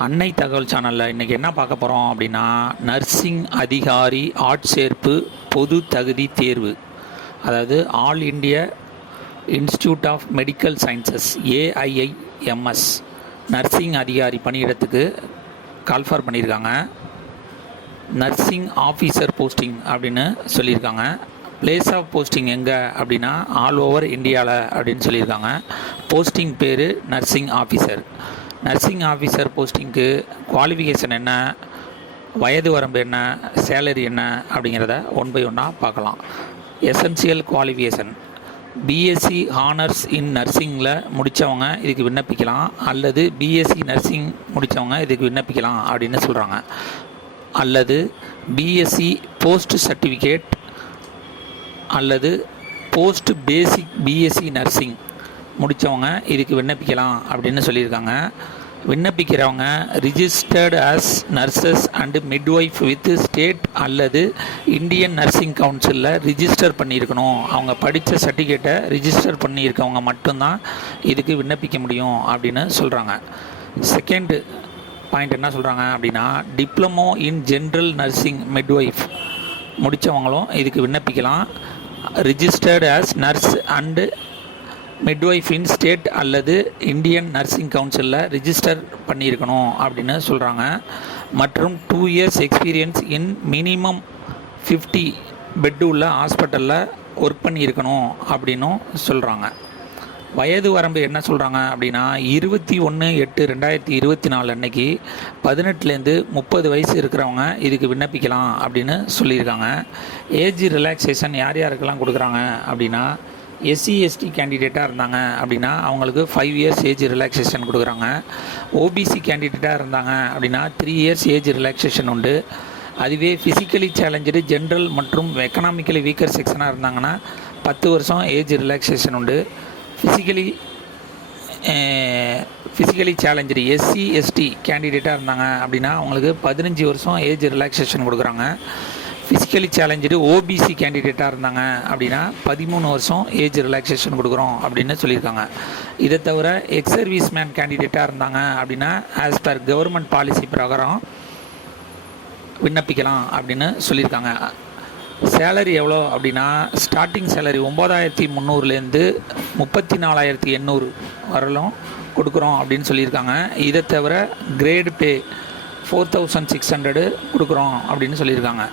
அன்னை தகவல் சேனலில் இன்றைக்கி என்ன பார்க்க போகிறோம் அப்படின்னா, நர்சிங் அதிகாரி ஆட்சேர்ப்பு பொது தகுதி தேர்வு, அதாவது all India institute of medical sciences AIIMS nursing அதிகாரி பணியிடத்துக்கு கால்ஃபார் பண்ணியிருக்காங்க. நர்சிங் ஆஃபீஸர் போஸ்டிங் அப்படின்னு சொல்லியிருக்காங்க. பிளேஸ் ஆஃப் போஸ்டிங் எங்கே அப்படின்னா ஆல் ஓவர் இந்தியாவில் அப்படின்னு சொல்லியிருக்காங்க. போஸ்டிங் பேர் நர்சிங் ஆஃபீஸர். நர்சிங் ஆஃபீஸர் போஸ்டிங்க்கு குவாலிஃபிகேஷன் என்ன, வயது வரம்பு என்ன, சேலரி என்ன அப்படிங்கிறத ஒன் பை ஒன்னாக பார்க்கலாம். Essential qualification BSc honours in நர்சிங்கில் முடித்தவங்க இதுக்கு விண்ணப்பிக்கலாம், அல்லது பிஎஸ்சி நர்சிங் முடித்தவங்க இதுக்கு விண்ணப்பிக்கலாம் அப்படின்னு சொல்கிறாங்க. அல்லது பிஎஸ்சி போஸ்ட் சர்டிஃபிகேட் அல்லது போஸ்ட் பேசிக் பிஎஸ்சி நர்சிங் முடித்தவங்க இதுக்கு விண்ணப்பிக்கலாம் அப்படின்னு சொல்லியிருக்காங்க. விண்ணப்பிக்கிறவங்க registered as nurses and midwife with state அல்லது இந்தியன் நர்சிங் கவுன்சிலில் ரிஜிஸ்டர் பண்ணியிருக்கணும். அவங்க படித்த சர்டிஃபிகேட்டை ரிஜிஸ்டர் பண்ணியிருக்கவங்க மட்டும்தான் இதுக்கு விண்ணப்பிக்க முடியும் அப்படின்னு சொல்கிறாங்க. செகண்ட் பாயிண்ட் என்ன சொல்கிறாங்க அப்படின்னா, diploma in general nursing midwife முடித்தவங்களும் இதுக்கு விண்ணப்பிக்கலாம். Registered as nurse and midwife in state அல்லது இந்தியன் நர்சிங் கவுன்சிலில் ரிஜிஸ்டர் பண்ணியிருக்கணும் அப்படின்னு சொல்கிறாங்க. மற்றும் 2 years experience in minimum 50 bed உள்ள ஹாஸ்பிட்டலில் ஒர்க் பண்ணியிருக்கணும் அப்படின்னும் சொல்கிறாங்க. வயது வரம்பு என்ன சொல்கிறாங்க அப்படின்னா, 21/8/2024 அன்னைக்கு 18லேருந்து 30 வயசு இருக்கிறவங்க இதுக்கு விண்ணப்பிக்கலாம் அப்படின்னு சொல்லியிருக்காங்க. ஏஜ் ரிலாக்ஸேஷன் யார் யாருக்கெல்லாம் கொடுக்குறாங்க அப்படின்னா, SC/ST கேண்டிடேட்டாக இருந்தாங்க அப்படின்னா அவங்களுக்கு 5 years ஏஜ் ரிலாக்ஸேஷன் கொடுக்குறாங்க. OBC கேண்டிடேட்டாக இருந்தாங்க அப்படின்னா 3 years ஏஜ் ரிலாக்ஸேஷன் உண்டு. அதுவே ஃபிசிக்கலி சேலஞ்சு ஜென்ரல் மற்றும் எக்கனாமிக்கலி வீக்கர் செக்ஷனாக இருந்தாங்கன்னா 10 வருஷம் ஏஜ் ரிலாக்ஸேஷன் உண்டு. ஃபிசிக்கலி சேலஞ்சு SC/ST கேண்டிடேட்டாக இருந்தாங்க அப்படின்னா அவங்களுக்கு 15 வருஷம் ஏஜ் ரிலாக்ஸேஷன் கொடுக்குறாங்க. ஃபிசிக்கலி சேலஞ்சு OBC கேண்டிடேட்டாக இருந்தாங்க அப்படின்னா 13 வருஷம் ஏஜ் ரிலாக்ஸேஷன் கொடுக்குறோம் அப்படின்னு சொல்லியிருக்காங்க. இதை தவிர எக்ஸ் சர்வீஸ் மேன் கேண்டிடேட்டாக இருந்தாங்க அப்படின்னா ஆஸ் பர் கவர்மெண்ட் பாலிசி பிரகாரம் விண்ணப்பிக்கலாம் அப்படின்னு சொல்லியிருக்காங்க. சேலரி எவ்வளோ அப்படின்னா, ஸ்டார்டிங் சேலரி 9,300லேருந்து 34,800 வரலும் கொடுக்குறோம் அப்படின்னு சொல்லியிருக்காங்க. இதை தவிர கிரேடு பே 4,600 கொடுக்குறோம் அப்படின்னு சொல்லியிருக்காங்க.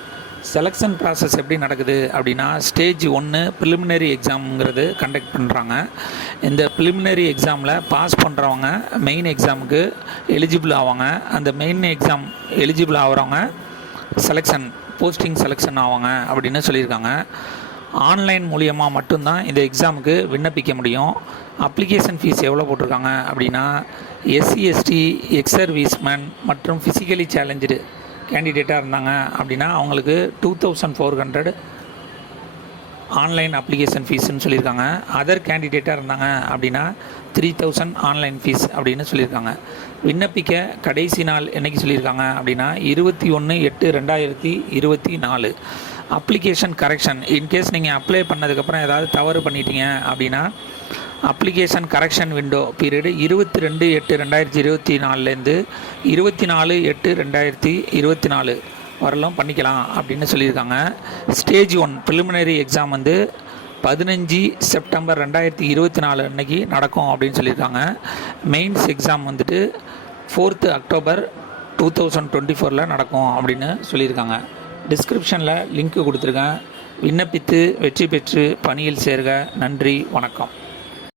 செலெக்ஷன் ப்ராசஸ் எப்படி நடக்குது அப்படின்னா, ஸ்டேஜ் 1 ப்ரிலிமினரி எக்ஸாம்ங்கிறது கண்டக்ட் பண்ணுறாங்க. இந்த ப்ரிலிமினரி எக்ஸாமில் பாஸ் பண்ணுறவங்க மெயின் எக்ஸாமுக்கு எலிஜிபிள் ஆவாங்க. அந்த மெயின் எக்ஸாம் எலிஜிபிள் ஆகிறவங்க போஸ்டிங் செலெக்ஷன் ஆவாங்க அப்படின்னு சொல்லியிருக்காங்க. ஆன்லைன் மூலியமாக மட்டும்தான் இந்த எக்ஸாமுக்கு விண்ணப்பிக்க முடியும். அப்ளிகேஷன் ஃபீஸ் எவ்வளோ போட்டிருக்காங்க அப்படின்னா, SC/ST எக்ஸ் சர்வீஸ்மேன் மற்றும் ஃபிசிக்கலி சேலஞ்சு கேண்டிடேட்டாக இருந்தாங்க அப்படின்னா அவங்களுக்கு 2,400 ஆன்லைன் அப்ளிகேஷன் ஃபீஸ்ன்னு சொல்லியிருக்காங்க. அதர் கேண்டிடேட்டாக இருந்தாங்க அப்படின்னா 3,000 ஆன்லைன் ஃபீஸ் அப்படின்னு சொல்லியிருக்காங்க. விண்ணப்பிக்க கடைசி நாள் என்றைக்கு சொல்லியிருக்காங்க அப்படின்னா 21/8/2024. அப்ளிகேஷன் கரெக்ஷன் இன்கேஸ் நீங்கள் அப்ளை பண்ணதுக்கப்புறம் ஏதாவது தவறு பண்ணிட்டீங்க அப்படின்னா அப்ளிகேஷன் கரெக்ஷன் விண்டோ பீரியடு 22/8/2024லேருந்து 24/8/2024 வரலாம் பண்ணிக்கலாம் அப்படின்னு சொல்லியிருக்காங்க. ஸ்டேஜ் 1 ப்ரிலிமினரி எக்ஸாம் 15 செப்டம்பர் 2024 அன்னைக்கு நடக்கும் அப்படின்னு சொல்லியிருக்காங்க. மெயின்ஸ் எக்ஸாம் 4th அக்டோபர் 2024 நடக்கும் அப்படின்னு சொல்லியிருக்காங்க. டிஸ்கிரிப்ஷனில் லிங்க் கொடுத்துருக்கேன். விண்ணப்பித்து வெற்றி பெற்று பணியில் சேர்க. நன்றி, வணக்கம்.